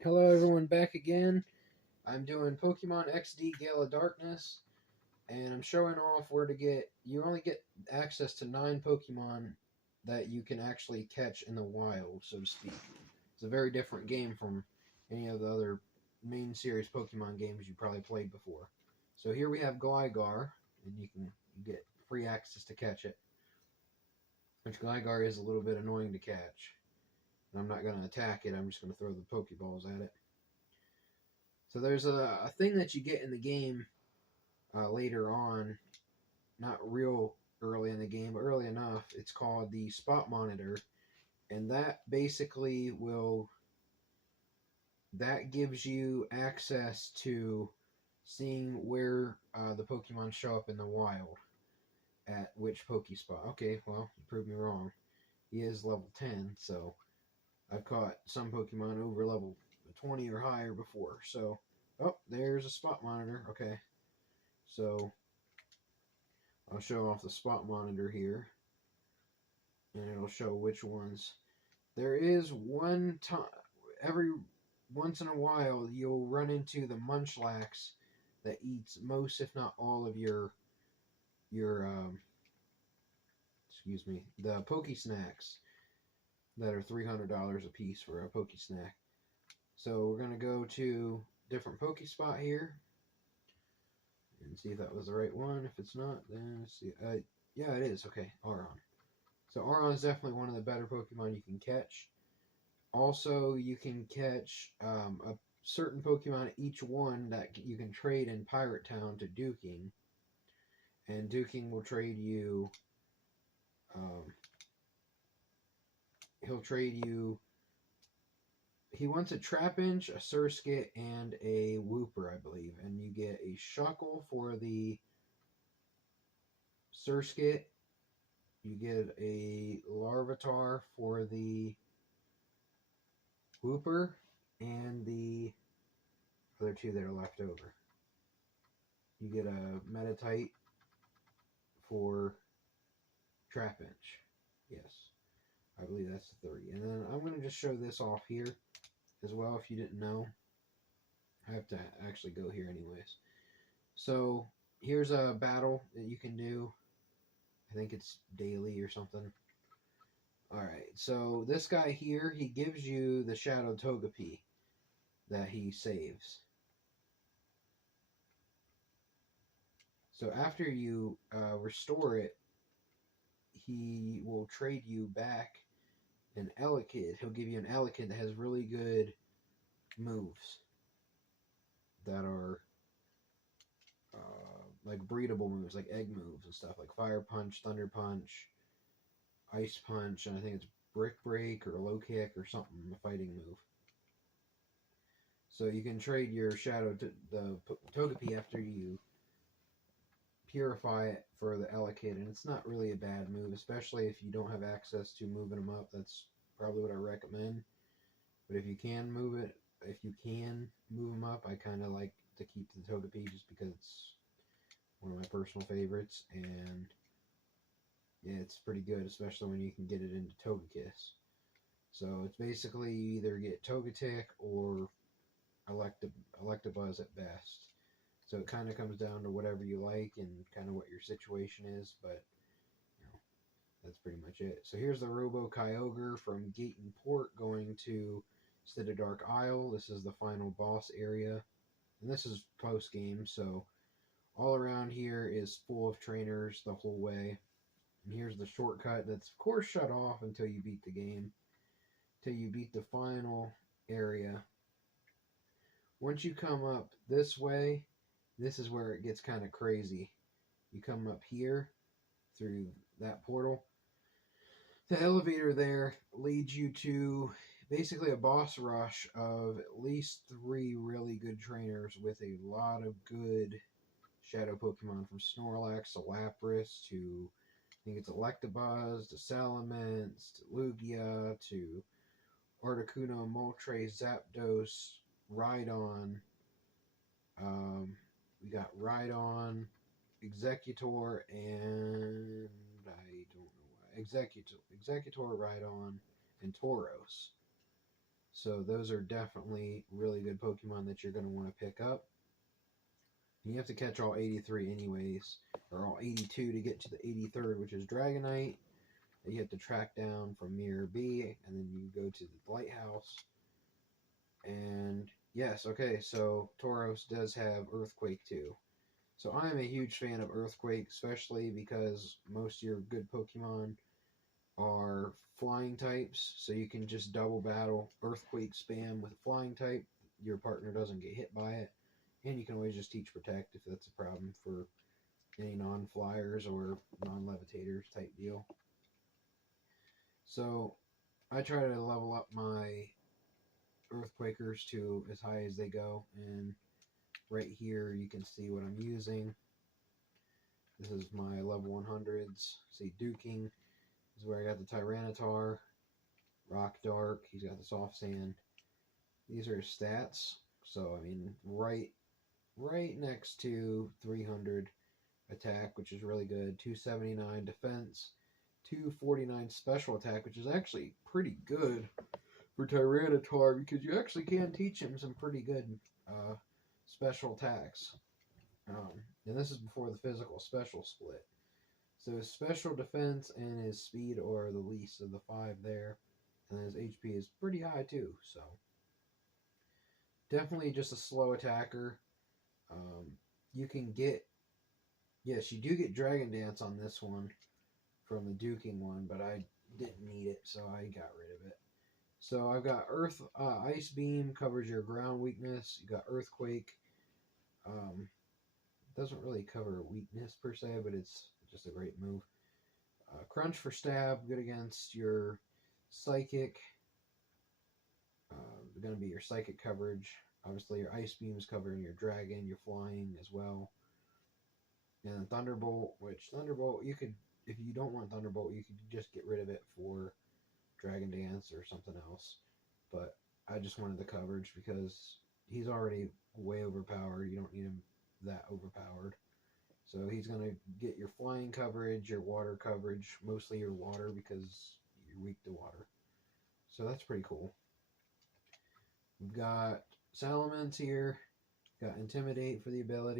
Hello everyone, back again. I'm doing Pokemon XD Gale of Darkness, and I'm showing off where to get. You only get access to 9 Pokemon that you can actually catch in the wild, so to speak. It's a very different game from any of the other main series Pokemon games you probably played before. So here we have Gligar, and you get free access to catch it. Which Gligar is a little bit annoying to catch. And I'm not going to attack it, I'm just going to throw the Pokeballs at it. So there's a thing that you get in the game later on, not real early in the game, but early enough. It's called the spot monitor, and that basically that gives you access to seeing where the Pokemon show up in the wild at which Pokespot. Okay, well, you proved me wrong. He is level 10, so I've caught some Pokemon over level 20 or higher before. So, oh, there's a spot monitor. Okay, so I'll show off the spot monitor here, and it'll show which ones. There is one time, every once in a while, you'll run into the Munchlax that eats most, if not all, of your excuse me, the Pokesnacks that are $300 a piece for a Pokesnack. So we're gonna go to different Pokespot here and see if that was the right one. If it's not, then let's see. Yeah, it is. Okay, Auron. So Auron is definitely one of the better Pokemon you can catch. Also, you can catch a certain Pokemon, each one that you can trade in Pirate Town to Duking. And Duking will trade you... he'll trade you... He wants a Trapinch, a Surskit, and a Wooper, I believe. And you get a Shuckle for the Surskit. You get a Larvitar for the Wooper, and the other two that are left over. You get a Meditite for Trapinch. Yes, I believe that's the 3. And then I'm going to just show this off here as well if you didn't know. I have to actually go here anyways. So here's a battle that you can do. I think it's daily or something. Alright, so this guy here, he gives you the Shadow Togepi that he saves. So after you restore it, he will trade you back an Elekid. He'll give you an Elekid that has really good moves that are like breedable moves, like egg moves and stuff, like Fire Punch, Thunder Punch, Ice Punch, and I think it's Brick Break or Low Kick or something, a fighting move. So you can trade your Shadow the Togepi after you purify it for the Elekid, and it's not really a bad move, especially if you don't have access to moving them up. That's probably what I recommend. But if you can move them up, I kind of like to keep the Togepi just because it's one of my personal favorites, and yeah, it's pretty good, especially when you can get it into Togekiss. So it's basically you either get Togetic or Electabuzz at best. So it kind of comes down to whatever you like and kind of what your situation is, but you know, that's pretty much it. So here's the Robo Kyogre from Gate and Port going to Dark Isle. This is the final boss area, and this is post game, so all around here is full of trainers the whole way. And here's the shortcut that's of course shut off until you beat the game, till you beat the final area. Once you come up this way, this is where it gets kind of crazy. You come up here through that portal. The elevator there leads you to basically a boss rush of at least 3 really good trainers with a lot of good Shadow Pokemon, from Snorlax to Lapras to, I think it's Electabuzz to Salamence to Lugia to Articuno, Moltres, Zapdos, Rhydon. We got Rhydon, Executor, and I don't know why. Executor, Rhydon, and Tauros. So those are definitely really good Pokemon that you're going to want to pick up. And you have to catch all 83 anyways, or all 82 to get to the 83rd, which is Dragonite. That you have to track down from Mirror B, and then you go to the Lighthouse. And yes, okay, so Tauros does have Earthquake too. So I'm a huge fan of Earthquake, especially because most of your good Pokemon are flying types, so you can just double battle Earthquake spam with a flying type. Your partner doesn't get hit by it, and you can always just teach Protect if that's a problem for any non-flyers or non-levitators type deal. So I try to level up my Earthquakers to as high as they go, and right here you can see what I'm using. This is my level 100s. See, Duking is where I got the Tyranitar, Rock Dark, he's got the Soft Sand. These are his stats. So, I mean, right next to 300 attack, which is really good, 279 defense, 249 special attack, which is actually pretty good for Tyranitar because you actually can teach him some pretty good special attacks. And this is before the physical special split. So his special defense and his speed are the least of the 5 there. And his HP is pretty high too. So definitely just a slow attacker. You can get, yes, you do get Dragon Dance on this one from the Duking one, but I didn't need it, so I got rid of it. So I've got Ice Beam covers your ground weakness. You got Earthquake. Doesn't really cover a weakness per se, but it's just a great move. Crunch for stab, good against your Psychic. Going to be your Psychic coverage. Obviously, your Ice Beam is covering your Dragon, your Flying as well. And then Thunderbolt, which Thunderbolt, you could, if you don't want Thunderbolt, you could just get rid of it for Dragon Dance or something else. But I just wanted the coverage because he's already way overpowered. You don't need him that overpowered. So he's going to get your flying coverage, your water coverage, mostly your water because you're weak to water. So that's pretty cool. We've got Salamence here. Got Intimidate for the ability.